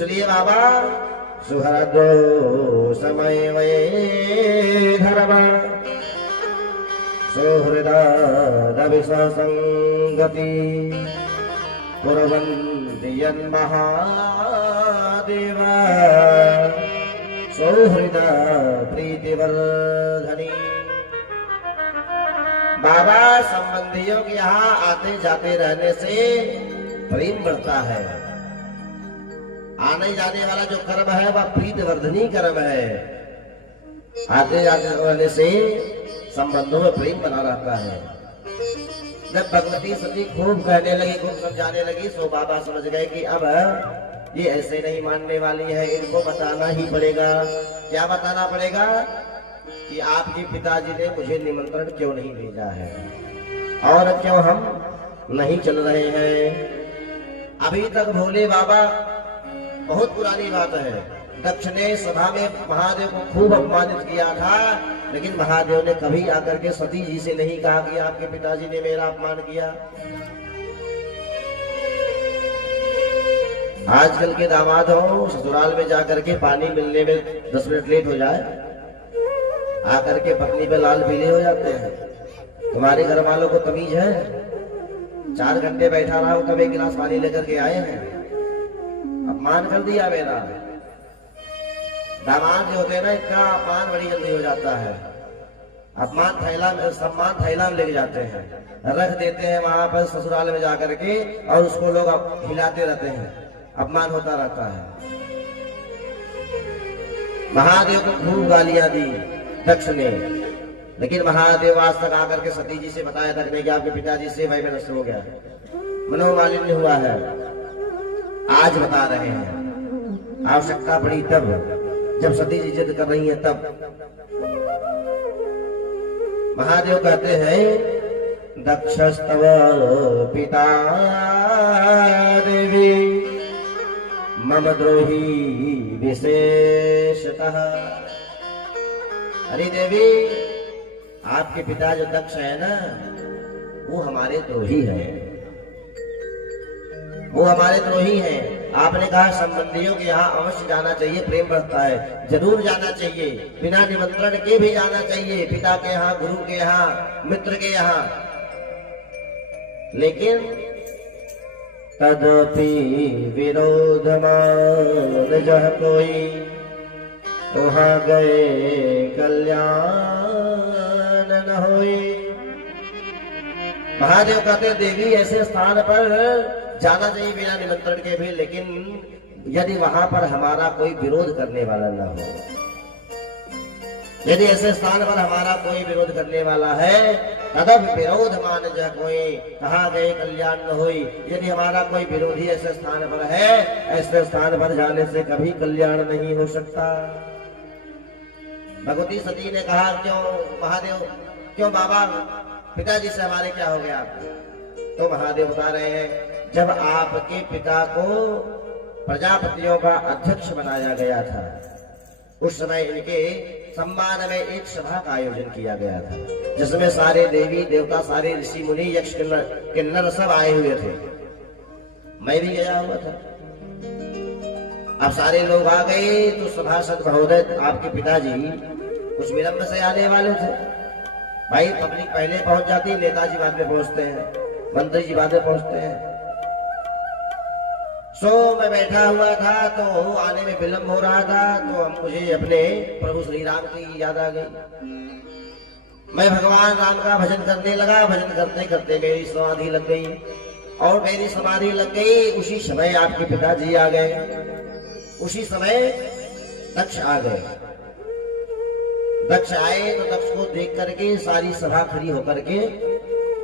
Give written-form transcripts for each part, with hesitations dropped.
इसलिए बाबा सुहृदो समय वये धर्म सुहृदादविसंगति कुर्वन्ति यन्महादेव सौहृदा प्रीतिवर्धनी। बाबा संबंधियों के यहाँ आते जाते रहने से प्रेम बढ़ता है। आने जाने वाला जो कर्म है वह प्रीतिवर्धनी कर्म है। आते जाते रहने से संबंधों में प्रेम बना रहता है। जब भगवती सती खूब कहने लगी, खूब समझाने लगी, सो बाबा समझ गए कि अब ये ऐसे नहीं मानने वाली है, इनको बताना ही पड़ेगा। क्या बताना पड़ेगा? कि आपके पिताजी ने मुझे निमंत्रण क्यों नहीं भेजा है और क्यों हम नहीं चल रहे हैं। अभी तक भोले बाबा, बहुत पुरानी बात है, दक्ष ने सभा में महादेव को खूब अपमानित किया था, लेकिन महादेव ने कभी आकर के सती जी से नहीं कहा कि आपके पिताजी ने मेरा अपमान किया। आजकल के दामाद हो, ससुराल में जाकर के पानी मिलने में 10 मिनट लेट हो जाए, आकर के पत्नी पे लाल पीले हो जाते हैं। तुम्हारे घर वालों को तमीज है? 4 घंटे बैठा रहा हूं, तब 1 गिलास पानी लेकर के आए हैं, अपमान कर दिया मेरा। दामाद जो होते हैं ना, इनका अपमान बड़ी जल्दी हो जाता है। अपमान थैला में, सम्मान थैला में लेके जाते हैं, रख देते हैं वहां पर ससुराल में जाकर के, और उसको लोग हिलाते रहते हैं, अपमान होता रहता है। महादेव को खूब गालियां दी दक्ष ने, लेकिन महादेव आज तक आकर के सती जी से बताया तक नहीं कि आपके पिताजी से वैमनस्य हो गया, मनोमालिन्य हुआ है। आज बता रहे हैं, आवश्यकता पड़ी तब, जब सती जी जिद कर रही है तब। महादेव कहते हैं, दक्षस्तव पिता देवी मम द्रोही विशेषतः। अरे देवी, आपके पिता जो दक्ष है ना, वो हमारे द्रोही है, वो हमारे द्रोही है। आपने कहा संबंधियों के यहाँ अवश्य जाना चाहिए, प्रेम बढ़ता है, जरूर जाना चाहिए, बिना निमंत्रण के भी जाना चाहिए, पिता के यहाँ, गुरु के यहाँ, मित्र के यहाँ। लेकिन तदपि विरोधमान जह कोई, वहाँ गए कल्याण न होई। महादेव कहते, देवी ऐसे स्थान पर जाना चाहिए बिना निमंत्रण के भी, लेकिन यदि वहां पर हमारा कोई विरोध करने वाला न हो, यदि ऐसे स्थान पर हमारा कोई विरोध करने वाला है, तदब विरोध मान जह कोई, कहाँ गए कल्याण न होई। यदि हमारा कोई विरोधी ऐसे स्थान पर है, ऐसे स्थान पर जाने से कभी कल्याण नहीं हो सकता। भगवती सती ने कहा, क्यों महादेव, क्यों बाबा, पिताजी से हमारे क्या हो गया? तो महादेव बता रहे हैं, जब आपके पिता को प्रजापतियों का अध्यक्ष बनाया गया था, उस समय इनके सम्मान में एक सभा का आयोजन किया गया था, जिसमें सारे देवी देवता, सारे ऋषि मुनि, यक्ष किन्नर सब आए हुए थे। मैं भी गया हुआ था। अब सारे लोग आ गए तो सभासद महोदय, आपके पिताजी कुछ विलंब से आने वाले थे। भाई, पब्लिक पहले पहुंच जाती, नेताजी बाद में पहुंचते हैं, मंत्री जी बाद में पहुंचते हैं। सो मैं बैठा हुआ था, तो आने में विलंब हो रहा था, तो मुझे अपने प्रभु श्री राम की याद आ गई। मैं भगवान राम का भजन करने लगा। भजन करते करते मेरी समाधि लग गई, और मेरी समाधि लग गई, उसी समय आपके पिताजी आ गए, उसी समय दक्ष आ गए। दक्ष आए तो दक्ष को देख करके सारी सभा खड़ी होकर के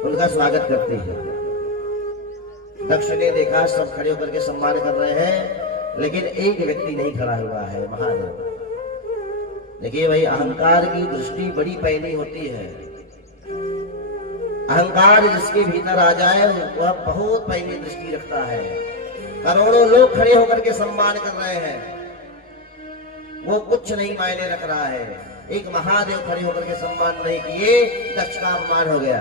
उनका स्वागत करती है। दक्ष ने देखा सब खड़े होकर के सम्मान कर रहे हैं, लेकिन एक व्यक्ति नहीं खड़ा हुआ है, महादेव। देखिए भाई, अहंकार की दृष्टि बड़ी पैनी होती है। अहंकार जिसके भीतर आ जाए वह बहुत पैनी दृष्टि रखता है। करोड़ों लोग खड़े होकर के सम्मान कर रहे हैं, वो कुछ नहीं मायने रख रहा है। एक महादेव खड़े होकर के सम्मान नहीं किए, दक्ष का अपमान हो गया।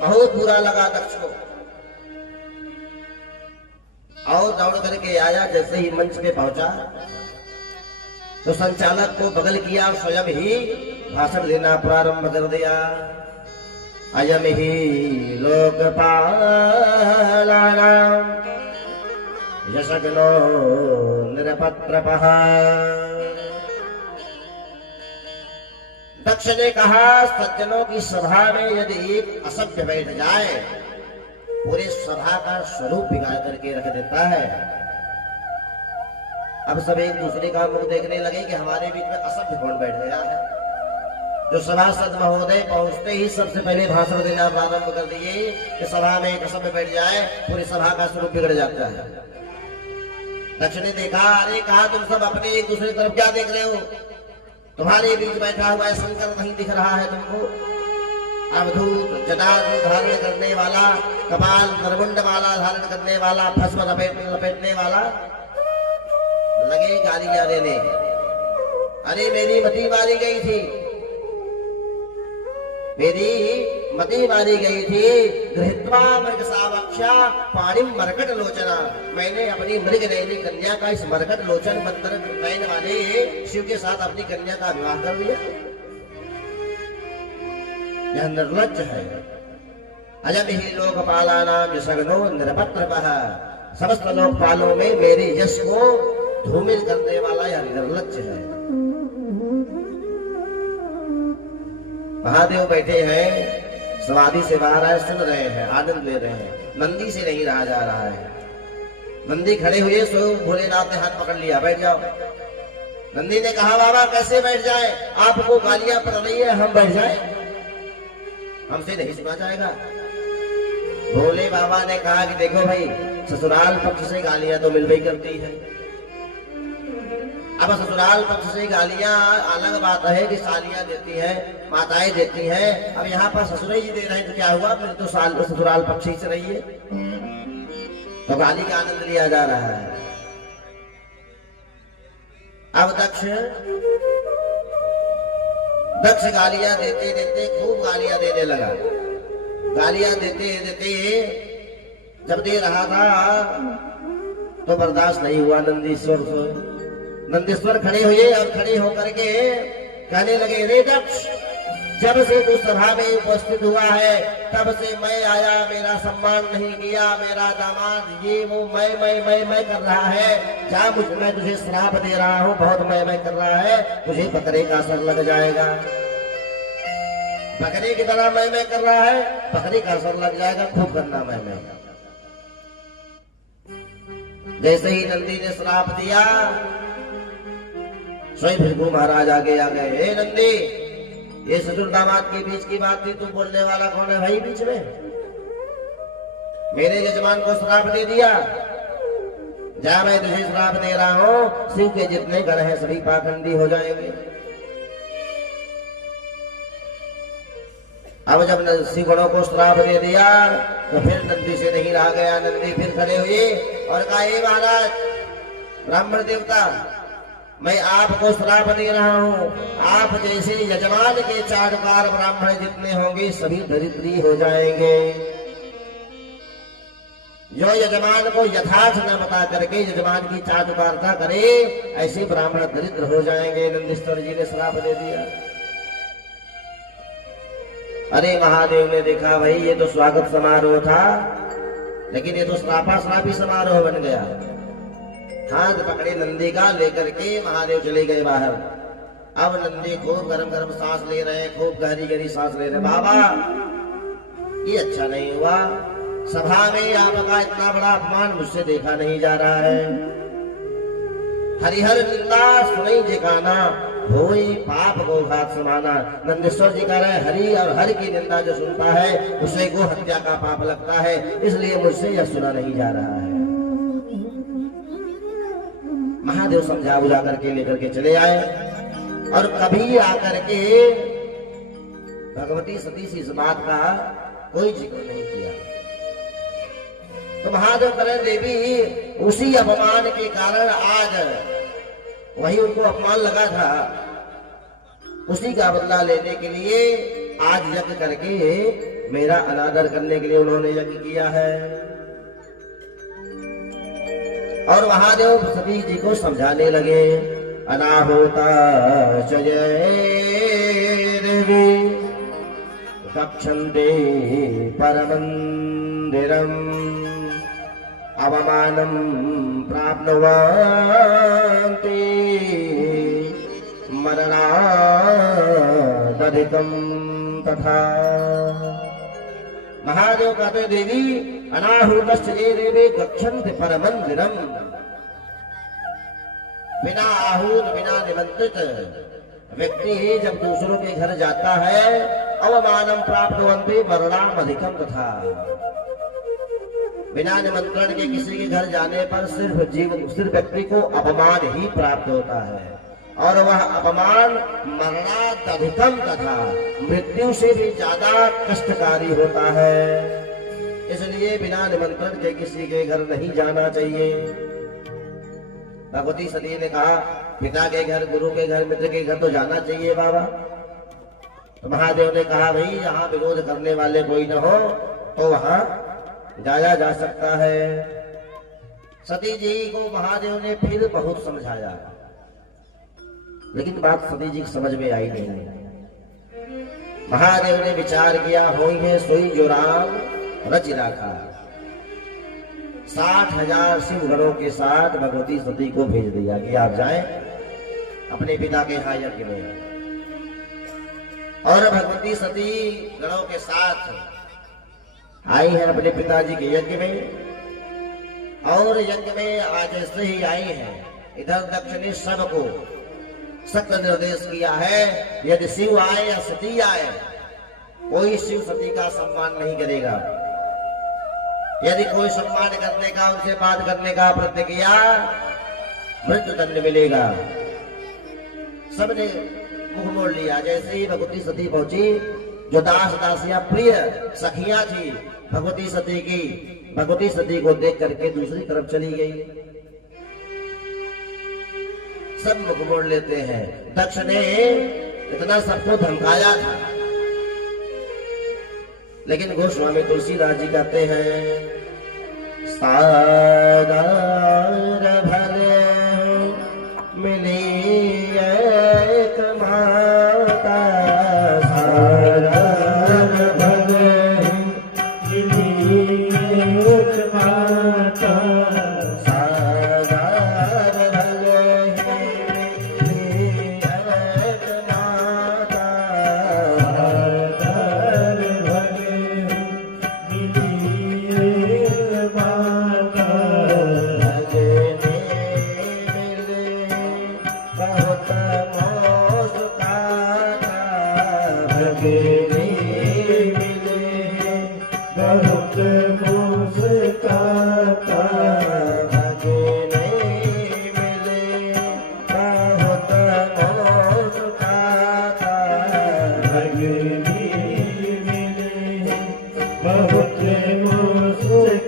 बहुत बुरा लगा दक्ष को। और दौड़ करके आया। जैसे ही मंच पे पहुंचा तो संचालक को बगल किया, स्वयं ही भाषण देना प्रारंभ कर दिया। अयम ही लोकपालानां यशग्नो निरपत्रपः। दक्ष ने कहा, सज्जनों की सभा में यदि एक असभ्य बैठ जाए, पूरे सभा का स्वरूप बिगाड़ करके रख देता है। अब सब एक दूसरे का मुख देखने लगे कि हमारे बीच में असभ्य कौन बैठ गया है। जो सभासद महोदय पहुंचते ही सबसे पहले भाषण देना प्रारंभ कर दिए कि सभा में एक असभ्य बैठ जाए, पूरी सभा का स्वरूप बिगड़ जाता है। दक्ष ने देखा, अरे कहा तुम सब अपने एक दूसरे तरफ क्या देख रहे हो? तुम्हारे बीच बैठा हुआ है शंकर नहीं दिख रहा है तुमको? अवधूत जटाजूट धारण करने वाला, कपाल नरमुंड वाला धारण करने वाला, भस्म लपेटने वाला लगे गालियां देने। अरे मेरी मति मारी गई थी, मेरी मति मारी गई थी। गृहीत्वा मृग सावक्षा पाणिम मरकट लोचना। मैंने अपनी मृग नयनी कन्या का इस मरकट लोचन मंत्र नयन वाले शिव के साथ अपनी कन्या का विवाह कर लिया। यह निर्लज्ज है। अयम ही लोकपालानां यशग्नो निरपत्रपः। समस्त लोकपालों में मेरे यश को धूमिल करने वाला यह निर्लज्ज है। महादेव बैठे हैं, समाधि से बाहर आए, सुन रहे हैं, आनंद ले रहे हैं। नंदी से नहीं रहा जा रहा है। नंदी खड़े हुए, सो भोलेनाथ ने हाथ पकड़ लिया, बैठ जाओ। नंदी ने कहा, बाबा कैसे बैठ जाए? आपको गालियां पड़ रही है, हम बैठ जाए? हमसे नहीं सुना जाएगा। भोले बाबा ने कहा कि देखो भाई, ससुराल पक्ष से गालियां तो मिल गई करती है। अब ससुराल पक्ष से गालियां अलग बात है कि सालियां देती हैं, माताएं देती हैं। अब यहाँ पर ससुर जी दे रहे हैं तो क्या हुआ? फिर तो ससुराल पक्ष ही से रहिए। तो गाली का आनंद लिया जा रहा है। अब दक्ष गालियां देते देते खूब गालियां देने लगा। गालियां देते देते जब दे रहा था तो बर्दाश्त नहीं हुआ नंदीश्वर से। नंदीश्वर खड़े हुए और खड़े होकर के कहने लगे, रे दक्ष, जब से तू सभा में उपस्थित हुआ है तब से मैं आया, मेरा सम्मान नहीं किया, मेरा दामाद ये वो मैं कर रहा है। जा, मैं तुझे श्राप दे रहा हूँ, बहुत मैं कर रहा है, तुझे बकरे का असर लग जाएगा। बकरे की तरह मैं कर रहा है, बकरे का असर लग जाएगा, खूब करना मैं। जैसे ही नंदी ने श्राप दिया, स्वयं भृगु महाराज आगे आ गए। हे नंदी, ये ससुर दामाद के बीच की बात थी, तू बोलने वाला कौन है भाई बीच में? मेरे यजमान को श्राप दे दिया। जा, मैं तुझे श्राप दे रहा हूं, शिव के जितने गण हैं सभी पाखंडी हो जाएंगे। अब जब शिव गणों को श्राप दे दिया तो फिर नंदी से नहीं रहा गया। नंदी फिर खड़े हुए और कहा, हे महाराज ब्राह्मण देवता, मैं आपको श्राप दे रहा हूँ। आप जैसे यजमान के चाटुकार ब्राह्मण जितने होंगे सभी दरिद्री हो जाएंगे। जो यजमान को यथार्थ न बता करके यजमान की चाटुकारता करे, ऐसे ब्राह्मण दरिद्र हो जाएंगे। नंदीश्वर जी ने श्राप दे दिया। अरे महादेव ने देखा, भाई ये तो स्वागत समारोह था, लेकिन ये तो श्रापी समारोह बन गया। हाथ पकड़े नंदी का, लेकर के महादेव चले गए बाहर। अब नंदी खूब गरम गरम सांस ले रहे हैं, खूब गहरी गहरी सांस ले रहे हैं। बाबा, ये अच्छा नहीं हुआ, सभा में आपका इतना बड़ा अपमान मुझसे देखा नहीं जा रहा है। हरिहर निंदा सुनई जेकाना, होई पाप को घात समाना। नंदीश्वर जी कह रहे हैं, हरि और हर की निंदा जो सुनता है उसे गो हत्या का पाप लगता है, इसलिए मुझसे यह सुना नहीं जा रहा है। महादेव समझा बुझा करके लेकर के चले आए और कभी आकर के भगवती सती से इस बात का कोई जिक्र नहीं किया। तो महादेव करें, देवी उसी अपमान के कारण आज वही उनको अपमान लगा था, उसी का बदला लेने के लिए आज यज्ञ करके मेरा अनादर करने के लिए उन्होंने यज्ञ किया है। और महादेव सती जी को समझाने लगे। अनाहुता जय देवी गच्छन्ते परमंदिरम अवमानं प्राप्नुवन्ति मरणादधिकं तथा। महादेव कहते देवी अनाहुतश्च ये देवी गच्छन्ति परमंदिरम, बिना आहूत बिना निमंत्रित व्यक्ति जब दूसरों के घर जाता है अवमानम प्राप्नुवन्ति मरणाम अधिकम तथा। बिना निमंत्रण के किसी के घर जाने पर सिर्फ व्यक्ति को अपमान ही प्राप्त होता है, और वह अपमान मरणात् अधिकम तथा मृत्यु से भी ज्यादा कष्टकारी होता है। इसलिए बिना निमंत्रण के किसी के घर नहीं जाना चाहिए। भगवती सती ने कहा पिता के घर, गुरु के घर, मित्र के घर तो जाना चाहिए बाबा। तो महादेव ने कहा भाई यहाँ विरोध करने वाले कोई न हो तो वहां जाया जा सकता है। सती जी को महादेव ने फिर बहुत समझाया, लेकिन बात सती जी की समझ में आई नहीं। महादेव ने विचार किया, होई है सोई जो राम रच राखा। 60,000 सिंहगणों के साथ भगवती सती को भेज दिया कि आप जाएं अपने पिता के यहाँ यज्ञ में। और भगवती सती गणों के साथ आई है अपने पिताजी के यज्ञ में, और यज्ञ में आज से ही आई है। इधर दक्ष ने सबको सख्त निर्देश किया है, यदि शिव आए या सती आए कोई शिव सती का सम्मान नहीं करेगा। यदि कोई सम्मान करने का, उनसे बात करने का प्रयत्न किया मृत्यु दंड मिलेगा। सबने मुख मोड़ लिया। जैसे ही भगवती सती पहुंची, जो दास दासियां प्रिय सखियां थी भगवती सती की, भगवती सती को देख करके दूसरी तरफ चली गई। सब मुख मोड़ लेते हैं। दक्ष ने इतना सबको धमकाया था, लेकिन गोस्वामी तुलसीदास जी कहते हैं सागर भले मिली एक माता, सागर भले मिली एक माता, सागर भले मिली एक माता, सागर भले मिली एक माता, भजने मिले बहुत मुस्काता, भजने मिले बहुत मुस्काता, भजने मिले बहुत मुस्काता, भजने मिले बहुत मुस्काता।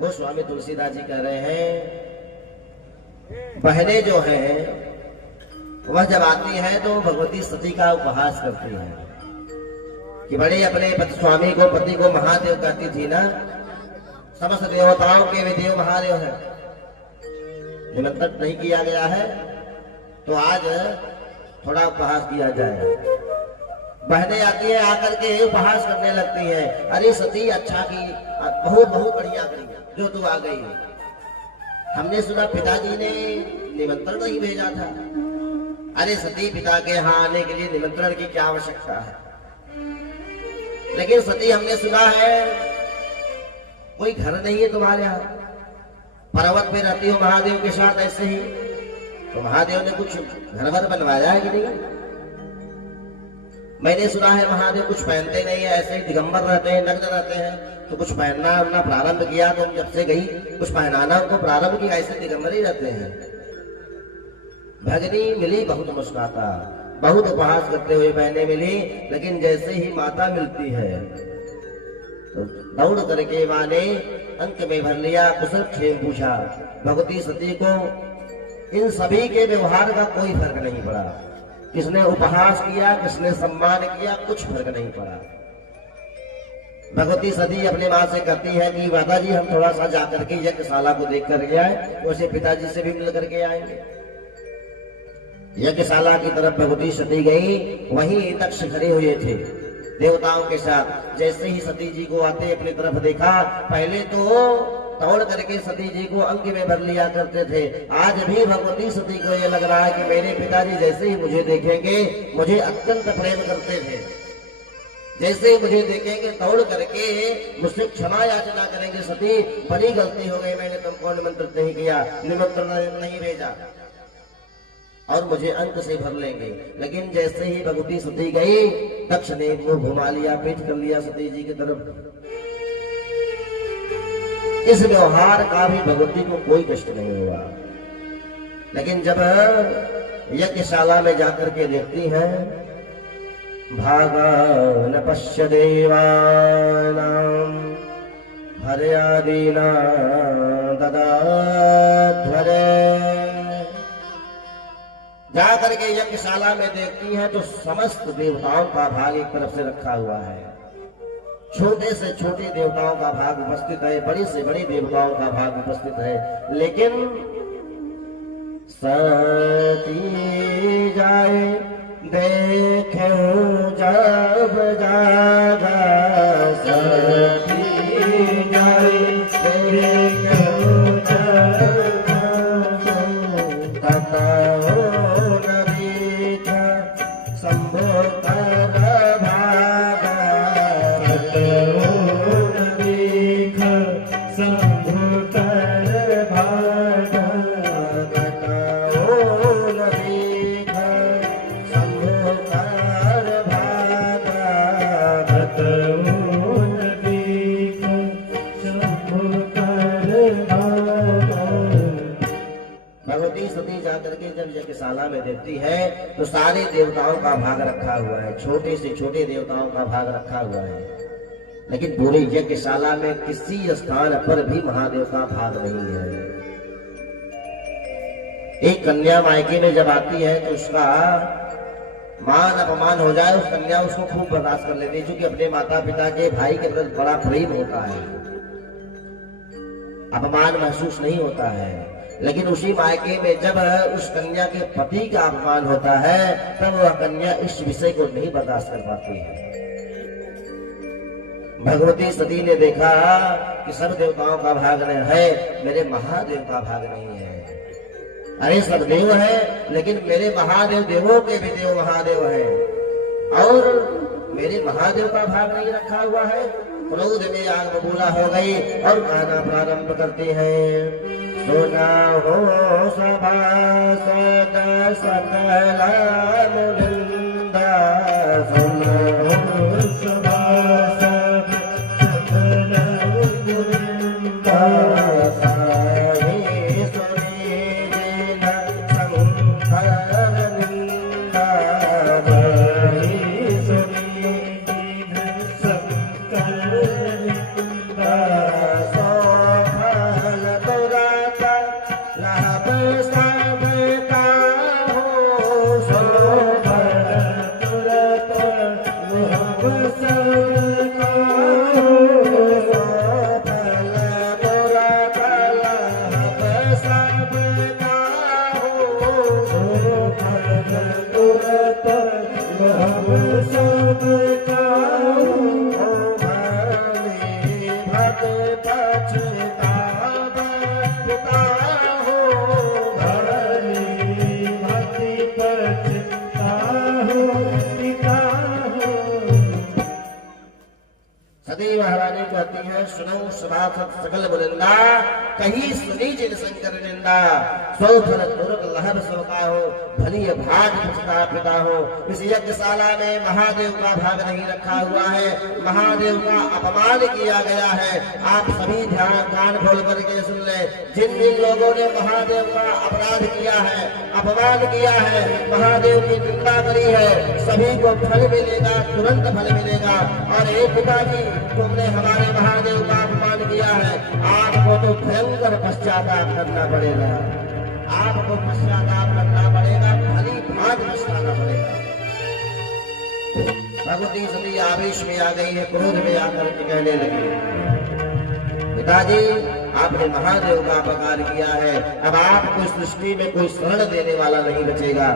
गोस्वामी तुलसीदास जी कह रहे हैं बहनें जो हैं वह जब आती हैं तो भगवती सती का उपहास करती हैं कि बड़े अपने पति स्वामी को, पति को महादेव कहती थी ना। समस्त देवताओं के भी देव महादेव है, निमंत्रण नहीं किया गया है तो आज थोड़ा उपहास किया जाए। बहनें आती हैं, आकर के उपहास करने लगती हैं, अरे सती अच्छा की, बहुत बहुत बढ़िया करी जो तू आ गई। हमने सुना पिताजी ने निमंत्रण नहीं भेजा था। अरे सती, पिता के यहाँ आने के लिए निमंत्रण की क्या आवश्यकता है? लेकिन सती, हमने सुना है कोई घर नहीं है तुम्हारे यहाँ, पर्वत पे रहती हो महादेव के साथ ऐसे ही, तो महादेव ने कुछ घर भर बनवाया है कि नहीं? मैंने सुना है महादेव कुछ पहनते नहीं है, ऐसे ही दिगंबर रहते हैं, नग्न रहते हैं। तो कुछ पहनना हमने प्रारंभ किया, तो जब से गई कुछ पहनाना उनको प्रारंभ किया, ऐसे दिगंबर ही रहते हैं। भजनी मिली बहुत मुस्काता, बहुत उपहास करते हुए बहनें मिली, लेकिन जैसे ही माता मिलती है तो दौड़ करके मां ने अंक में भर लिया, कुशल क्षेम पूछा। भगवती सती को इन सभी के व्यवहार का कोई फर्क नहीं पड़ा, किसने उपहास किया, किसने सम्मान किया, कुछ फर्क नहीं पड़ा। भगवती सती अपनी माँ से कहती है कि माता जी हम थोड़ा सा जाकर के यज्ञशाला को देख करके आए, वैसे पिताजी से भी मिल करके आएंगे। यज्ञशाला की तरफ भगवती सती गई, वहीं दक्ष खड़े हुए थे देवताओं के साथ। जैसे ही सती जी को आते अपनी तरफ देखा, पहले तो दौड़ करके सती जी को अंग में भर लिया करते थे। आज भी भगवती सती को यह लग रहा है कि मेरे पिताजी जैसे ही मुझे देखेंगे मुझे अत्यंत प्रेम करते थे, जैसे ही मुझे देखेंगे दौड़ करके मुझसे क्षमा याचना करेंगे, सती बड़ी गलती हो गई, मैंने तुमको निमंत्रित नहीं किया, निमंत्रण नहीं भेजा, और मुझे अंक से भर लेंगे। लेकिन जैसे ही भगवती सती गई, दक्ष ने मुंह घुमा लिया, पीठ कर लिया सती जी की तरफ। इस व्यवहार का भी भगवती को कोई कष्ट नहीं हुआ। लेकिन जब यज्ञशाला में जाकर के देखती हैं, भागा न पश्य देवानां हर्यादीना ददाध्वरे। जाकर के यज्ञशाला में देखती हैं तो समस्त देवताओं का भाग एक तरफ से रखा हुआ है। छोटे से छोटे देवताओं का भाग उपस्थित है, बड़े से बड़े देवताओं का भाग उपस्थित है। लेकिन सती जाए देखे जब जागा, सती जाए देखे यज्ञशाला में देखती है तो सारे देवताओं का भाग रखा हुआ है, छोटे से छोटे देवताओं का भाग रखा हुआ है। लेकिन पूरी यज्ञशाला में किसी स्थान पर भी महादेव का भाग नहीं है। एक कन्या मायके में जब आती है तो उसका मान अपमान हो जाए, उस कन्या उसको खूब बर्दाश्त कर लेती है, क्योंकि अपने माता पिता के भाई के प्रति बड़ा प्रेम होता है, अपमान महसूस नहीं होता है। लेकिन उसी मायके में जब उस कन्या के पति का अपमान होता है, तब वह कन्या इस विषय को नहीं बर्दाश्त कर पाती है। भगवती सती ने देखा कि सब देवताओं का भाग है, मेरे महादेव का भाग नहीं है। अरे सब देव है, लेकिन मेरे महादेव देवों के भी देव महादेव है, और मेरे महादेव का भाग नहीं रखा हुआ है। क्रोध में आग बबूला हो गई और गाना प्रारंभ करते हैं। सुना हो सभासद सकला मुनिंदा, सुना हो सभासद सकला मुनिंदा, साहे सुनी जिन संकर निंदा, साहे सुनी जिन संकर निंदा, सती महारानी कहती है, सुनो सभासद सकल मुनिंदा, कहीं सुनी जिन शंकर निंदा, सौफल तुरक लहर सबका हो, भली भाग पिता हो। इस यज्ञशाला में महादेव का भाग नहीं रखा हुआ है, महादेव का अपमान किया गया है। आप सभी ध्यान कान खोल करके सुन ले, जिन जिन लोगों ने महादेव का अपराध किया है, अपमान किया है, महादेव की निंदा करी है, सभी को फल मिलेगा, तुरंत फल मिलेगा। और हे पिताजी, तुमने हमारे महादेव का अपमान किया है, आपको तो भयंकर पश्चाताप करना पड़ेगा, आपको पश्चाताप करना पड़ेगा, भली भांति पछताना पड़ेगा। भगवती सती आवेश में आ गई है, क्रोध में आकर के कहने लगी, पिताजी आपने महादेव का अपकार किया है, अब आपको सृष्टि में कोई शरण देने वाला नहीं बचेगा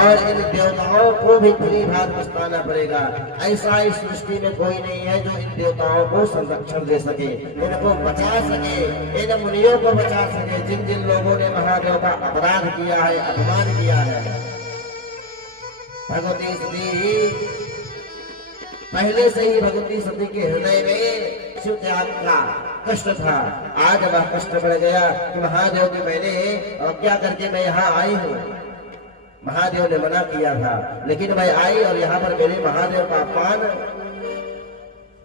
और इन देवताओं को भी भली भांति पछताना पड़ेगा। ऐसा इस सृष्टि में कोई नहीं है जो इन देवताओं को संरक्षण दे सके, इनको बचा सके, इन मुनियों को बचा सके जिन जिन लोगों ने महादेव का अपराध किया है, अपमान किया है। भगवती सती पहले से ही भगवती सती के हृदय में शिव त्याग का कष्ट था। आज वह कष्ट बढ़ गया कि महादेव की मैंने क्या करके मैं यहाँ आई हूँ। महादेव ने मना किया था लेकिन मैं आई और यहाँ पर मेरे महादेव का अपमान,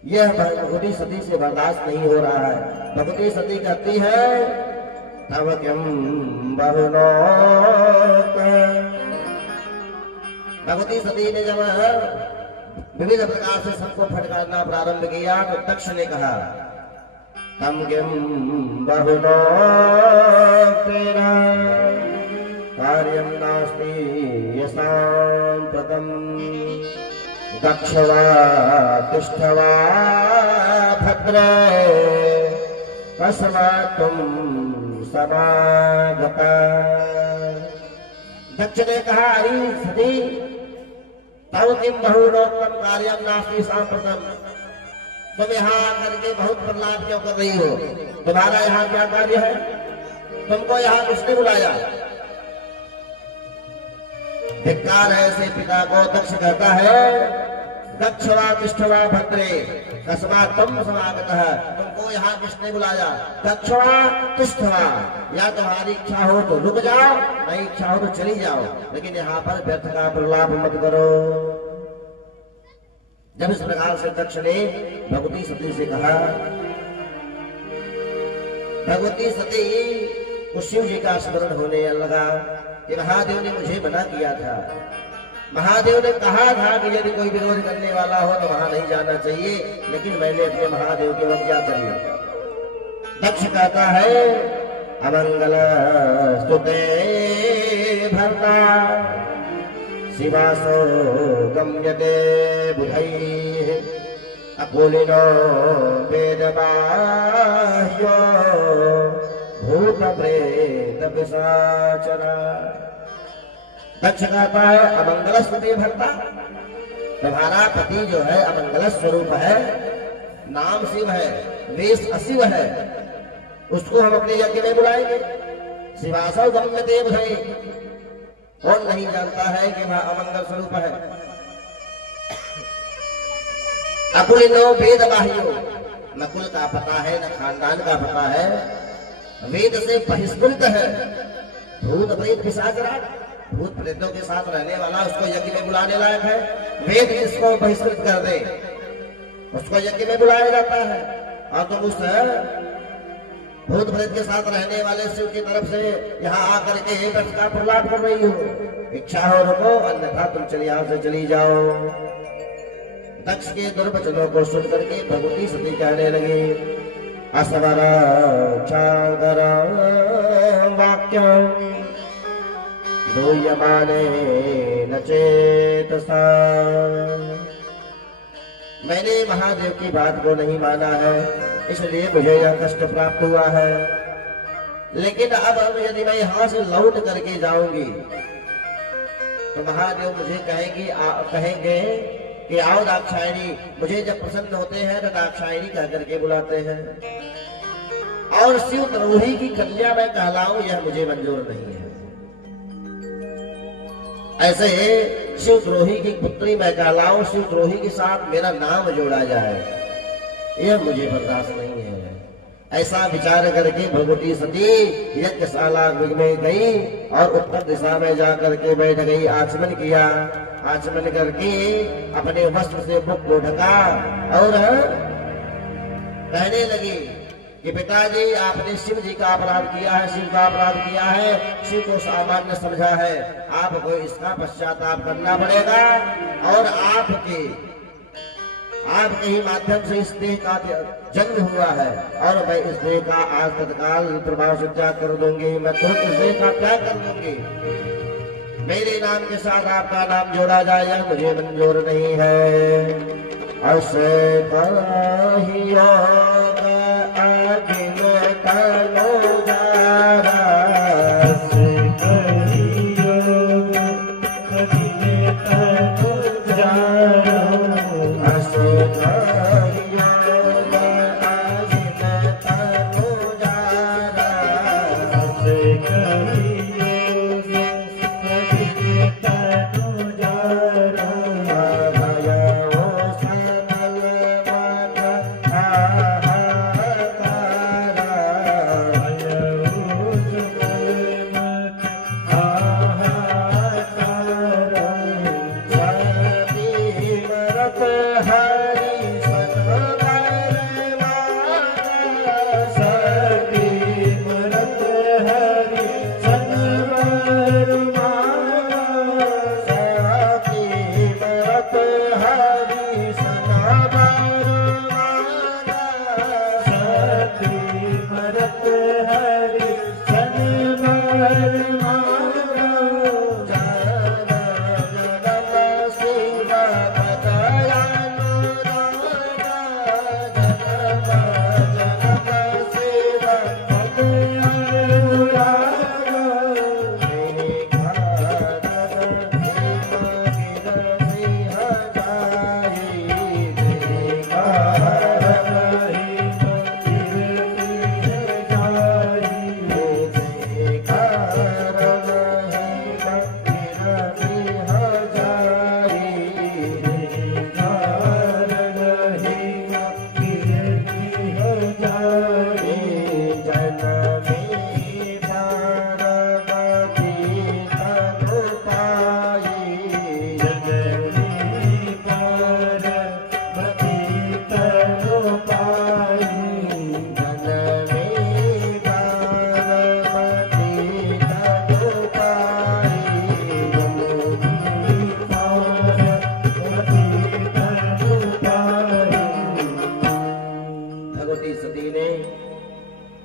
यह भगवती सती से बर्दाश्त नहीं हो रहा है। भगवती सती कहती है, तव किम बहुनो, भगवती सती ने जब विविध प्रकार से सबको फटकारना प्रारंभ किया तो दक्ष ने कहा, तम किम बहुनो तेरा कार्यम नास्ति यसां प्रतम दक्ष वा तिष्ठ वा भद्रे कस्मात् तुम समागता। दक्ष ने कहा, अरे सती, तव किम बहुनोत्तम कार्यम नास्ति सांप्रतम, तुम यहाँ आकर के बहुत प्रलाप क्यों कर रही हो? तुम्हारा यहाँ क्या कार्य है? तुमको यहाँ किसने बुलाया? धिक्कार है ऐसे पिता को। दक्ष कहता है, दक्ष वा तिष्ठ वा भद्रे कस्मात् तुम समागतः, तुमको यहाँ किसने बुलाया? दक्ष वा तिष्ठ वा, या तुम्हारी इच्छा हो तो रुक जाओ, नहीं इच्छा हो तो चली जाओ, लेकिन यहाँ पर व्यर्थ का प्रलाप मत करो। जब इस प्रकार से दक्ष ने भगवती सती से कहा, भगवती सती को शिव जी का स्मरण होने लगा कि महादेव ने मुझे मना किया था, महादेव ने कहा था कि यदि कोई विरोध करने वाला हो तो वहां नहीं जाना चाहिए, लेकिन मैंने अपने महादेव की अवज्ञा करी। दक्ष कहता है, अमंगल स्तुते भर्ता शिवासो गम्यते बुधैः अकुलिनो वेदबाह्यो भूत प्रेत पिशाचरा। दक्ष कहता है, अमंगल स्तुते भर्ता, तुम्हारा पति जो है अमंगल स्वरूप है, नाम शिव है, वेश अशिव है, उसको हम अपने यज्ञ में बुलाएंगे। शिवासो गम्यते बुधैः, कौन नहीं जानता है कि वह अमंगल स्वरूप है। अकुलिनो वेद बाह्यो, न कुल का पता है न खानदान का पता है, वेद से बहिष्कृत है, भूत प्रेत पिशाचरा, भूत प्रेतों के साथ रहने वाला, उसको यज्ञ में बुलाने लायक है। वेद जिसको बहिष्कृत कर दे उसको यज्ञ में बुलाया जाता है, और तुम उस भूत प्रेत के साथ रहने वाले शिव की तरफ से यहाँ आकर के दक्ष का प्रलाप कर रही हो। इच्छा हो रुको, अन्यथा तुम चली यहाँ से चली जाओ। दक्ष के दुर्वचनों को सुन करके भगवती सती कहने लगी, असवर चांगर वाक्यं दूयमाने न चेतसा। मैंने महादेव की बात को नहीं माना है, इसलिए मुझे यह कष्ट प्राप्त हुआ है। लेकिन अब यदि मैं यहाँ से लौट करके जाऊंगी तो महादेव मुझे कहेंगे कि आओ दाक्षायणी। मुझे जब प्रसन्न होते हैं तो दाक्षायणी कह करके बुलाते हैं, और शिव द्रोही की कन्या मैं कहलाऊं यह मुझे मंजूर नहीं है। ऐसे शिव द्रोही की पुत्री मैं कहलाऊं, शिव द्रोही के साथ मेरा नाम जोड़ा जाए, यह मुझे बर्दाश्त नहीं है। ऐसा विचार करके भगवती सती यज्ञशाला में गई और उत्तर दिशा में जाकर के बैठ गई, आचमन किया। आचमन करके अपने वस्त्र से मुख को ढका और कहने लगी कि पिताजी आपने शिव जी का अपराध किया है, शिव का अपराध किया है, शिव को सामान्य समझा है, आपको इसका पश्चाताप करना पड़ेगा और आपके ही माध्यम से इस देह का जन्म हुआ है और मैं इस देह का आज तत्काल प्रभाव से त्याग कर दूंगी, मैं तुरंत इस देह का त्याग कर दूंगी। मेरे नाम के साथ आपका नाम जोड़ा जाए यह मुझे मंजूर नहीं है। असे कहियो अगिन कलो जारा, असे कहियो अगिन कलो जारा, असे कहियो अगिन कलो जारा, असे कहियो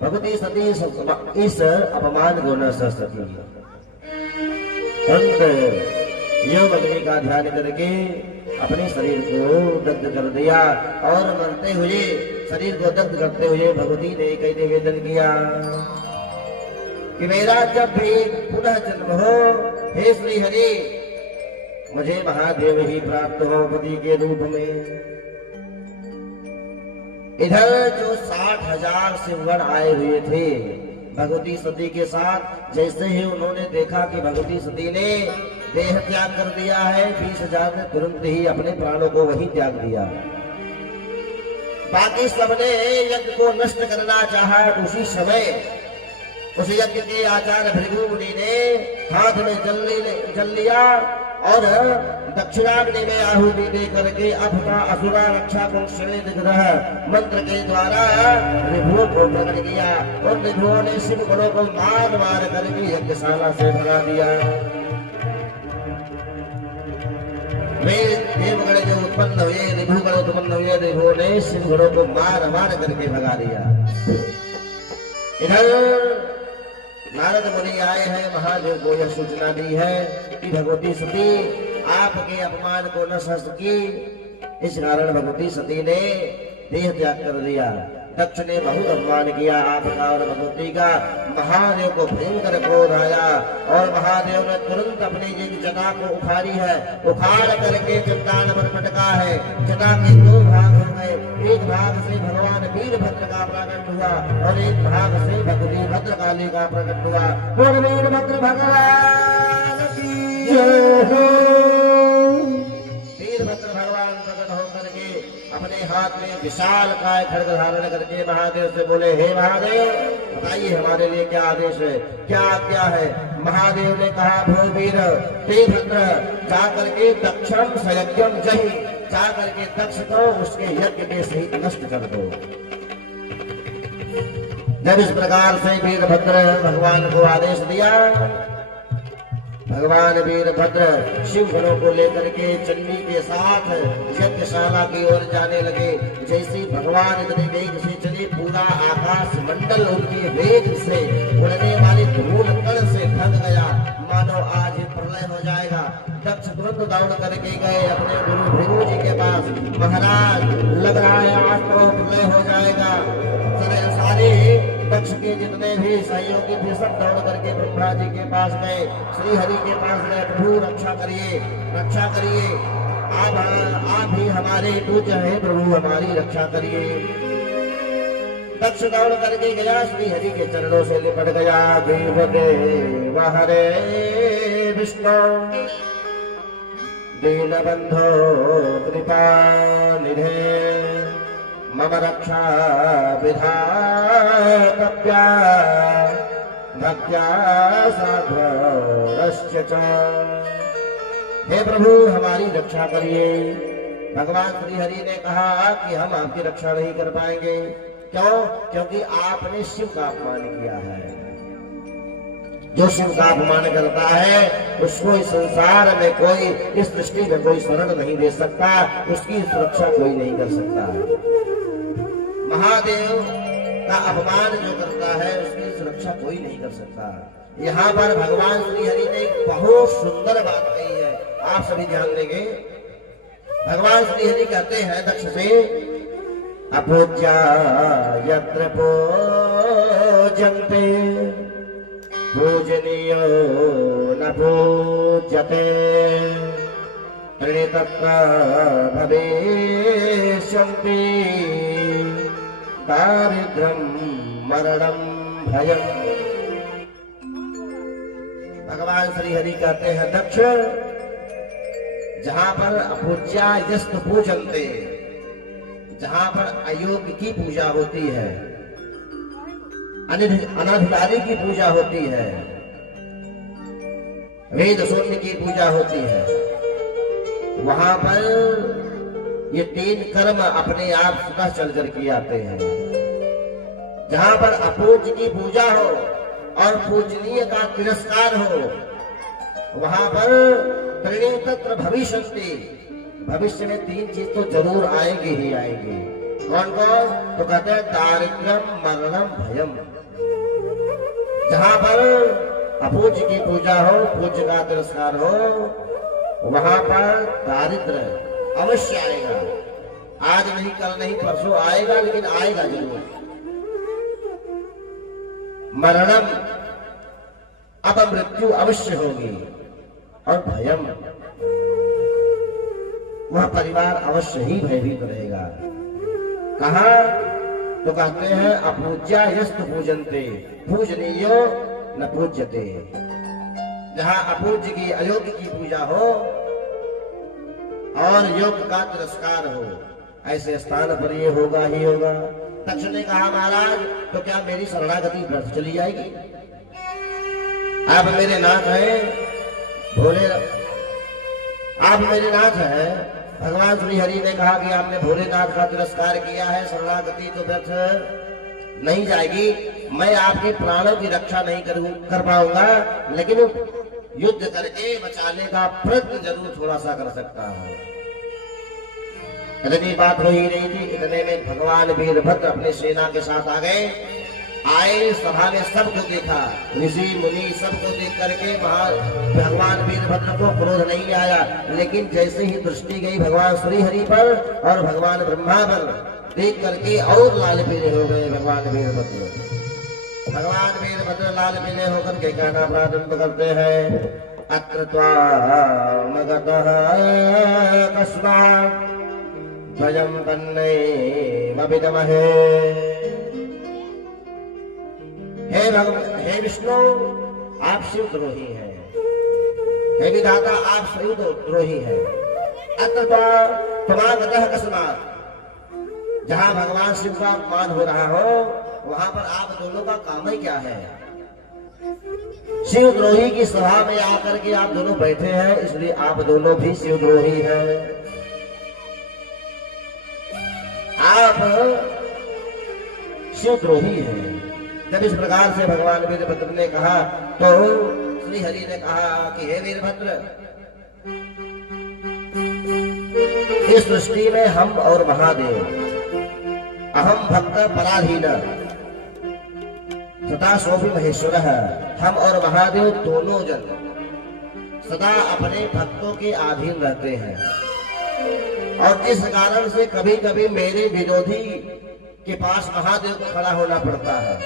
भगवती सती इस अपमान को न सह सकी। अंत योग अग्नि का ध्यान करके अपने शरीर को दग्ध कर दिया और मरते हुए शरीर को दग्ध करते हुए भगवती ने कई निवेदन किया कि मेरा जब भी पुनः जन्म हो हे श्री हरि मुझे महादेव ही प्राप्त हो पति के रूप में। इधर जो 60,000 सिंहगण आए हुए थे भगवती सती के साथ, जैसे ही उन्होंने देखा कि भगवती सती ने देह त्याग कर दिया है 20,000 ने तुरंत ही अपने प्राणों को वहीं त्याग दिया। बाकी सबने यज्ञ को नष्ट करना चाहा। उसी समय उस यज्ञ के आचार्य भृगु मुनि ने हाथ में जल लिया और दक्षिणाग्नि में आहुति दे करके अपना असुरा रक्षा को श्वेत ग्रह मंत्र के द्वारा ऋभुओं को प्रकट किया और ऋभुओं ने शिव गणों को मार मार करके यज्ञशाला से भगा दिया। वे देवगण जो उत्पन्न हुए ऋभुगण उत्पन्न हुए ऋभुओं ने शिव गणों को मार मार करके भगा दिया। इधर नारद मुनि आए हैं, महादेव को यह सूचना दी है कि भगवती सती आपके अपमान को न सह सकी, इस कारण भगवती सती ने देह त्याग कर दिया। दक्ष ने बहुत अपमान किया आपका और भगवती का। महादेव को भयंकर क्रोध आया और महादेव ने तुरंत अपनी एक जटा को उखाड़ी है, उखाड़ करके चट्टान पर पटका है। जटा के दो भाग हो गए, एक भाग से भगवान वीरभद्र का प्रकट हुआ और एक भाग से भगवती भद्रकाली का प्रकट हुआ। वीरभद्र भगवान की जय हो। वीरभद्र भगवान प्रकट होकर के अपने हाथ में विशाल काय खड्ग धारण करके महादेव से बोले, हे महादेव बताइए हमारे लिए क्या आदेश है, क्या आज्ञा है। महादेव ने कहा, भो वीर वीरभद्र जा करके दक्षम सयज्ञम जहि, जा करके दक्ष को उसके यज्ञ के सहित नष्ट कर दो। जब इस प्रकार से वीरभद्र भगवान को आदेश दिया, भगवान वीरभद्र शिव गणों को लेकर के चंडी के साथ यज्ञशाला की ओर जाने लगे। जैसे भगवान इतने वेग से चले, पूरा आकाश मंडल उनके वेग से उड़ने वाली धूल कण से ढक गया, मानो आज प्रलय प्रलय हो जाएगा। दक्ष तुरंत दौड़ करके गए अपने गुरु भृगु जी के पास। महाराज लग रहा है आज तो प्रलय हो जाएगा। सारे दक्ष के जितने भी सहयोगी थे सब दौड़ करके ब्रह्मा जी के पास गए, श्री हरि के पास गए। प्रभु रक्षा करिए, रक्षा करिए, आप ही हमारे पूज्य है, प्रभु हमारी रक्षा करिए। दक्ष दौड़ करके गया, श्री हरि के चरणों से लिपट गया। देवदेव हरे विष्णु दीनबंधो कृपा निधे मम रक्षा विधातव्या भक्त्या साध्वरश्च च। हे प्रभु हमारी रक्षा करिए। भगवान श्री हरि ने कहा कि हम आपकी रक्षा नहीं कर पाएंगे। क्यों? क्योंकि आपने शिव का अपमान किया है। जो शिव का अपमान करता है उसको इस संसार में कोई, इस सृष्टि में कोई शरण नहीं दे सकता, उसकी सुरक्षा कोई नहीं कर सकता। महादेव का अपमान जो करता है उसकी सुरक्षा कोई नहीं कर सकता। यहाँ पर भगवान श्री हरि ने एक बहुत सुंदर बात कही है, आप सभी ध्यान देंगे। भगवान श्री हरि कहते हैं दक्ष से, अपूज्या यत्र पूज्यन्ते पूजनीयो न पूज्यते त्रितत्र भविष्यन्ति दारिद्र्यं मरणं भयम्। भगवान श्री हरि कहते हैं दक्ष, जहां पर अपूज्या यस्त पूजन्ते, जहां पर अयोग्य की पूजा होती है, अनधिकारी की पूजा होती है, वेद शून्य की पूजा होती है, वहां पर ये तीन कर्म अपने आप स्वतः चल करके आते हैं। जहां पर अपूज्य की पूजा हो और पूजनीय का तिरस्कार हो, वहां पर त्रितत्र भविष्यन्ति, भविष्य में तीन चीज तो जरूर आएंगे ही आएंगे। कौन कौन? तो कहते हैं दारिद्र्यम मरणम भयम। जहां पर अपूज्य की पूजा हो, पूज्य का तिरस्कार हो, वहां पर दारिद्र्य अवश्य आएगा। आज नहीं, कल नहीं, परसों आएगा, लेकिन आएगा जरूर। मरणम, अब मृत्यु अवश्य होगी। और भयम, वह परिवार अवश्य ही भयभीत रहेगा। कहा? तो कहते हैं अपूज्या यस्त पूजन्ते पूजनीयो न पूज्यते। जहां अपूज्य की, अयोग्य की पूजा हो और योग्य का तिरस्कार हो, ऐसे स्थान पर ये होगा ही होगा। दक्ष ने कहा महाराज तो क्या मेरी शरणागति व्यर्थ चली जाएगी? आप मेरे नाथ हैं, भोले, आप मेरे नाथ हैं। भगवान श्री हरि ने कहा कि आपने भोलेनाथ का तिरस्कार किया है, शरणागति तो व्यर्थ नहीं जाएगी। मैं आपके प्राणों की रक्षा नहीं कर पाऊंगा, लेकिन युद्ध करके बचाने का प्रयत्न जरूर थोड़ा सा कर सकता हूं। इतनी बात हो ही रही थी, इतने में भगवान वीरभद्र अपने सेना के साथ आ गए। आए, सभा में सबको देखा, ऋषि मुनि सबको देख करके भगवान वीरभद्र को क्रोध नहीं आया, लेकिन जैसे ही दृष्टि गई भगवान श्री हरि पर और भगवान ब्रह्मा पर, देख करके और लाल पीले हो गए भगवान वीरभद्र। भगवान वीरभद्र लाल पीले होकर के कहना प्रारंभ करते हैं, अत्र त्वामगतः कस्मात् द्वयं तन्नैव विद्महे। हे विष्णु, आप शिव द्रोही हैं। हे विधाता, आप शिव द्रोही हैं। अत्र त्वामगतः कस्मात्, जहां भगवान शिव का अपमान हो रहा हो, वहां पर आप दोनों का काम ही क्या है? शिवद्रोही की सभा में आकर के आप दोनों बैठे हैं, इसलिए आप दोनों भी शिवद्रोही हैं। आप शिवद्रोही हैं। जब इस प्रकार से भगवान वीरभद्र ने कहा तो श्री हरि ने कहा कि हे वीरभद्र, इस सृष्टि में हम और महादेव, अहम भक्त पराधीन तथा सोभी महेश्वर, हम और महादेव दोनों जन सदा अपने भक्तों के अधीन रहते हैं, और जिस कारण से कभी कभी मेरे विरोधी के पास महादेव को खड़ा होना पड़ता है।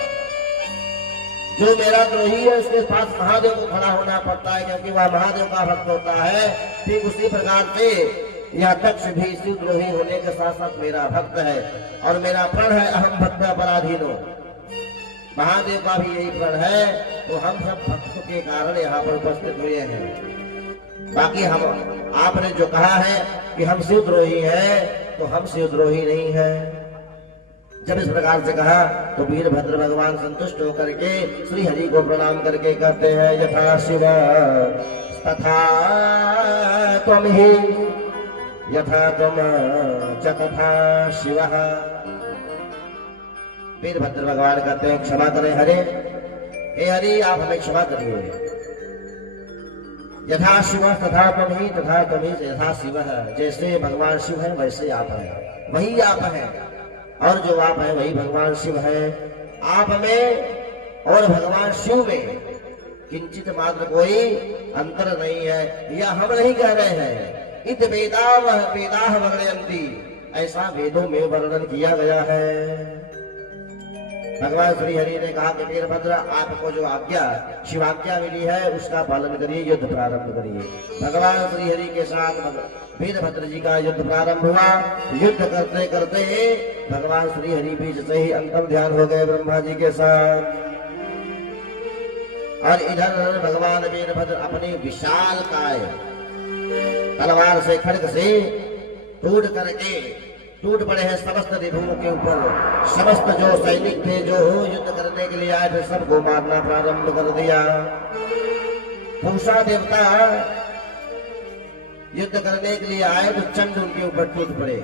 जो मेरा द्रोही है उसके पास महादेव को खड़ा होना पड़ता है, क्योंकि वह महादेव का भक्त होता है। ठीक उसी प्रकार से यह दक्ष भी शिवद्रोही होने के साथ साथ मेरा भक्त है, और मेरा प्रण है अहम भक्त पराधीनो। महादेव का भी यही प्रण है, तो हम सब भक्तों के कारण यहाँ पर उपस्थित हुए हैं। बाकी हम आपने जो कहा है कि हम शिवद्रोही हैं, तो हम शिवद्रोही नहीं हैं। जब इस प्रकार से कहा तो वीरभद्र भगवान संतुष्ट होकर के श्री हरि को प्रणाम करके कहते हैं, यथा शिव तथा त्वं हि, यथा त्वं च तथा शिवः। वीरभद्र भगवान कहते हैं, क्षमा करें हरे, हे हरि आप हमें क्षमा करिए। यथा शिव तथा त्वं हि, तथा त्वं हि यथा शिवः। जैसे भगवान शिव है वैसे आप हैं, वही आप हैं, और जो आप हैं वही भगवान शिव है। आप में और भगवान शिव में किंचित मात्र कोई अंतर नहीं है, यह हम नहीं कह रहे हैं। इत वेदाः वर्णयन्ति, ऐसा वेदों में वर्णन किया गया है। भगवान श्री हरि ने कहा कि वीरभद्र आपको जो आज्ञा शिवाज्ञा मिली है उसका पालन करिए, युद्ध प्रारंभ करिए। भगवान श्री हरि के साथ वीरभद्र जी का युद्ध प्रारंभ हुआ। युद्ध करते करते भगवान श्री हरि बीच से ही अंतर ध्यान हो गए ब्रह्मा जी के साथ, और इधर भगवान वीरभद्र अपनी विशाल काय तलवार से खड्ग से टूट पड़े हैं समस्त रिभुओं के ऊपर। समस्त जो सैनिक थे जो युद्ध करने के लिए आए थे सबको मारना प्रारंभ कर दिया। पूषा देवता युद्ध करने के लिए आए तो चंड उनके ऊपर टूट पड़े,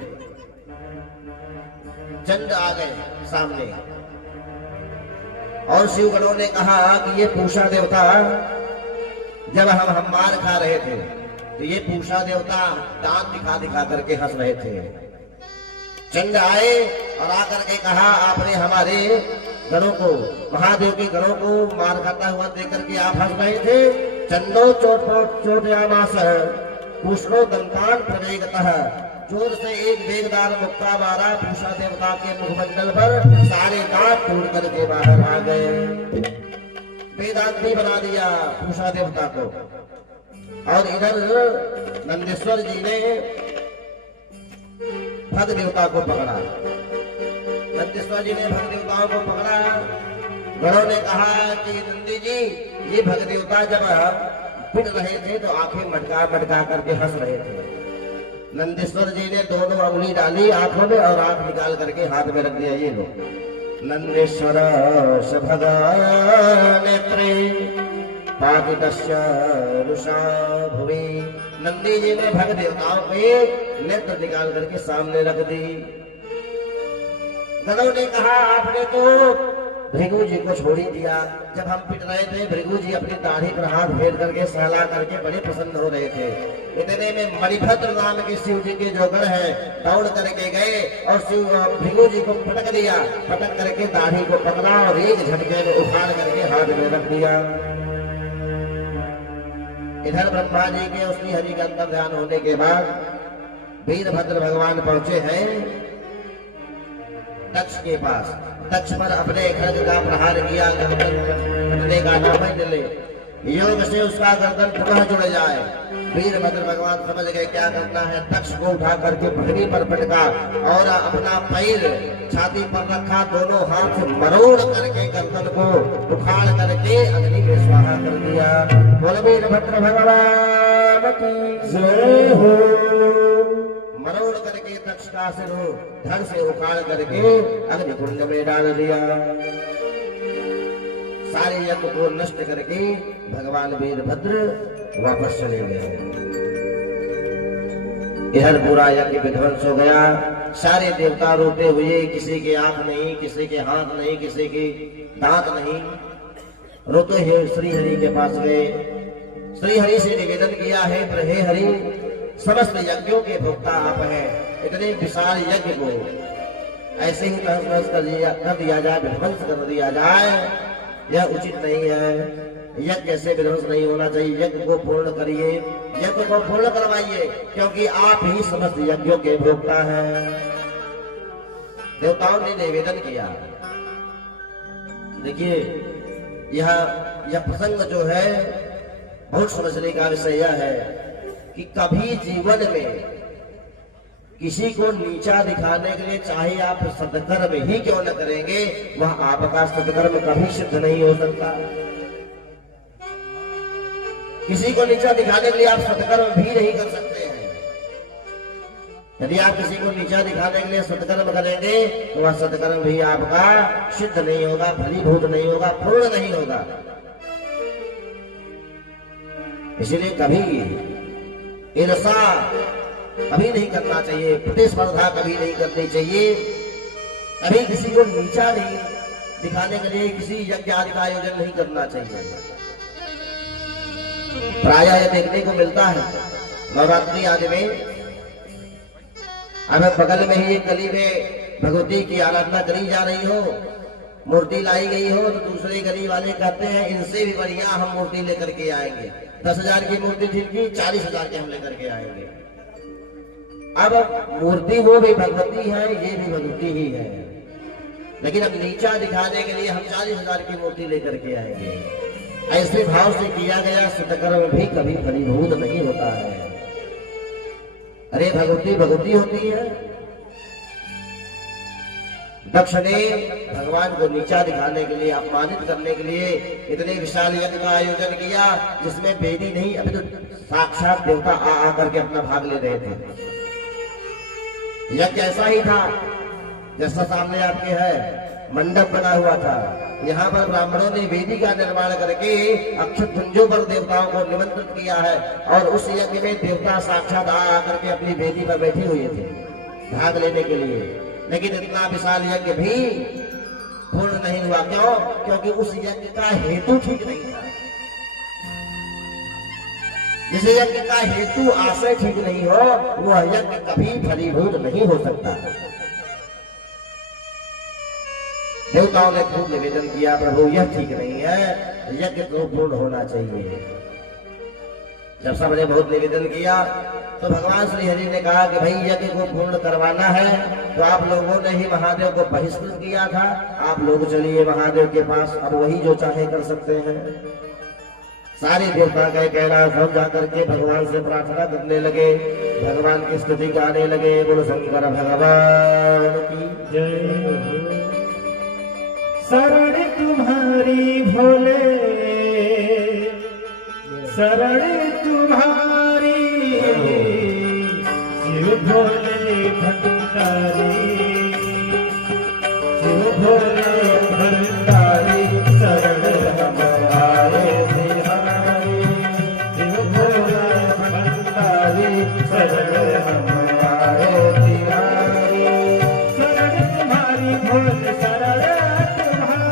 चंड आ गए सामने, और शिवगणों ने कहा कि ये पूषा देवता, जब हम मार खा रहे थे तो ये पूषा देवता दांत दिखा दिखा करके हंस रहे थे। चंड आए और आकर के कहा, आपने हमारे गणों को, महादेव के गणों को मार खाता हुआ देख करके आप हंस रहे थे। चंडो चोटयामास पूषणो दंतान प्रवेगतः, जोर से एक वेगदार मुक्का मारा पूषा देवता के मुखमंडल पर, सारे दांत टूट करके बाहर आ गए। वेदांती बना दिया पूषा देवता को। और इधर नंदेश्वर जी ने भग देवता को पकड़ा। नंदेश्वर जी ने भग देवताओं को पकड़ा। गणों ने कहा कि नंदी जी, ये भग देवता जब पिट रहे थे तो आंखें मटका मटका करके हंस रहे थे। नंदेश्वर जी ने दोनों अंगुली डाली आंखों में और आंख निकाल करके हाथ में रख दिया। ये लो नंदेश्वर सभगा नेत्रे पातितस्य रुषा भुवि। नंदी जी ने भग देवताओं के नेत्र निकाल करके सामने रख दी। गणों ने कहा, आपने तो भृगु जी को छोड़ ही दिया। जब हम पिट रहे थे भृगु जी अपनी दाढ़ी पर हाथ फेर करके सहला करके बड़े प्रसन्न हो रहे थे। इतने में मणिभद्र नाम के शिव जी के जो गण है दौड़ करके गए और शिव भृगु जी को पटक दिया। पटक करके दाढ़ी को पकड़ा और एक झटके में उखाड़ करके हाथ में रख दिया। इधर ब्रह्मा जी के और श्री हरि का अंतर ध्यान होने के बाद वीरभद्र भगवान पहुंचे हैं दक्ष के पास। दक्ष पर अपने खड्ग का प्रहार किया, गर्दन कटने का नाम ही ले, योग से उसका गर्दन पुनः जुड़ जाए। वीरभद्र भगवान समझ गए क्या करना है। दक्ष को उठा करके पृथ्वी पर पटका और अपना पैर छाती पर रखा, दोनों हाथ से मरोड़ करके गर्दन को उखाड़ करके अग्नि में स्वाहा कर दिया। बोल वीरभद्र भगवान की जय हो। मरोड़ करके दक्ष का सिर धड़ से उखाड़ करके अग्निकुंड में डाल दिया। सारे यज्ञ को नष्ट करके भगवान वीरभद्र वापस चले गए। इधर पूरा यज्ञ विध्वंस हो गया। सारे देवता रोते हुए, किसी के आंख नहीं, किसी के हाथ नहीं, किसी के दांत नहीं, रोते हुए श्री हरि के पास गए। श्री हरि से निवेदन किया है, हे हरि, समस्त यज्ञों के भोक्ता आप हैं। इतने विशाल यज्ञ को ऐसे ही तहस नहस कर दिया जाए, विध्वंस कर दिया जाए, यह उचित नहीं है। यज्ञ से विध्वंस नहीं होना चाहिए। यज्ञ को पूर्ण करिए, यज्ञ को पूर्ण करवाइए, क्योंकि आप ही समस्त यज्ञों के भोक्ता हैं। देवताओं ने निवेदन किया। देखिए यह प्रसंग जो है बहुत समझने का विषय यह है कि कभी जीवन में किसी को नीचा दिखाने के लिए चाहे आप सत्कर्म ही क्यों न करेंगे, वह आपका सत्कर्म कभी सिद्ध नहीं हो सकता। किसी को नीचा दिखाने के लिए आप सत्कर्म भी नहीं कर सकते हैं। यदि आप किसी को नीचा दिखाने के लिए सत्कर्म करेंगे तो वह सत्कर्म भी आपका सिद्ध नहीं होगा, फलीभूत नहीं होगा, पूर्ण नहीं होगा। इसलिए कभी ईर्षा कभी नहीं करना चाहिए, प्रतिस्पर्धा कभी नहीं करनी चाहिए, कभी किसी को नीचा नहीं दिखाने के लिए किसी यज्ञ आदि का आयोजन नहीं करना चाहिए। प्रायः यह देखने को मिलता है नवरात्रि आदि में, हमें बगल में ही एक गली में भगवती की आराधना करी जा रही हो, मूर्ति लाई गई हो, तो दूसरे गली वाले कहते हैं इनसे भी बढ़िया हम मूर्ति लेकर के आएंगे, 10,000 की मूर्ति ठीक की 40,000 की हम लेकर के आएंगे। अब मूर्ति वो भी भगवती है, ये भी भगवती ही है, लेकिन अब नीचा दिखाने के लिए हम 40,000 की मूर्ति लेकर के आएंगे। ऐसे भाव से किया गया सत्कर्म भी कभी फलीभूत नहीं होता है। अरे भगवती भगवती होती है। दक्ष ने भगवान को नीचा दिखाने के लिए, अपमानित करने के लिए इतने विशाल यज्ञ का आयोजन किया जिसमें वेदी नहीं, अभी तो साक्षात देवता आ करके अपना भाग ले रहे थे। यज्ञ ऐसा ही था जैसा सामने आपके है, मंडप बना हुआ था। यहाँ पर ब्राह्मणों ने वेदी का निर्माण करके अक्षत पुंजों पर देवताओं को निमंत्रित किया है, और उस यज्ञ में देवता साक्षात आ करके अपनी वेदी पर बैठे हुए थे भाग लेने के लिए। लेकिन इतना विशाल यज्ञ भी पूर्ण नहीं हुआ। क्यों? क्योंकि उस यज्ञ का हेतु ठीक नहीं था। जिस यज्ञ का हेतु आशय ठीक नहीं हो, वह यज्ञ कभी फलीभूत नहीं हो सकता। देवताओं ने खूब निवेदन किया, प्रभु यह ठीक नहीं है, यज्ञ तो पूर्ण होना चाहिए। जब सबने बहुत निवेदन किया तो भगवान श्री हरि ने कहा कि भाई यज्ञ को पूर्ण करवाना है, तो आप लोगों ने ही महादेव को बहिष्कृत किया था, आप लोग चलिए महादेव के पास, अब वही जो चाहे कर सकते हैं। सारे देवता का कहना सब जाकर के भगवान से प्रार्थना करने लगे, भगवान की स्तुति गाने लगे, बोलो शंकर भगवान की जय। शरण तुम्हारी भोले, शरण तुम्हारी शिव भोले भंडारी, शिव भोले भंडारी शरण हमारे बिहारी, शिव भोले भंडारी शरण हमारे बिहारी। शरण तुम्हारी भोले शरण बिहारी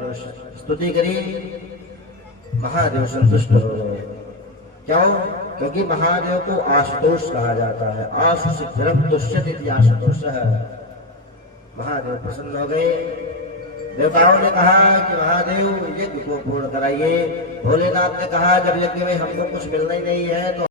महादेव स्तुति करी, महादेव संतुष्ट हो गए। क्यों? क्योंकि महादेव को आशुतोष कहा जाता है। आशु शीघ्रम तुष्यति आशुतोष है। महादेव प्रसन्न हो गए। देवताओं ने कहा कि महादेव यज्ञ को पूर्ण कराइए। भोलेनाथ ने कहा जब यज्ञ में हमको कुछ मिलना ही नहीं है तो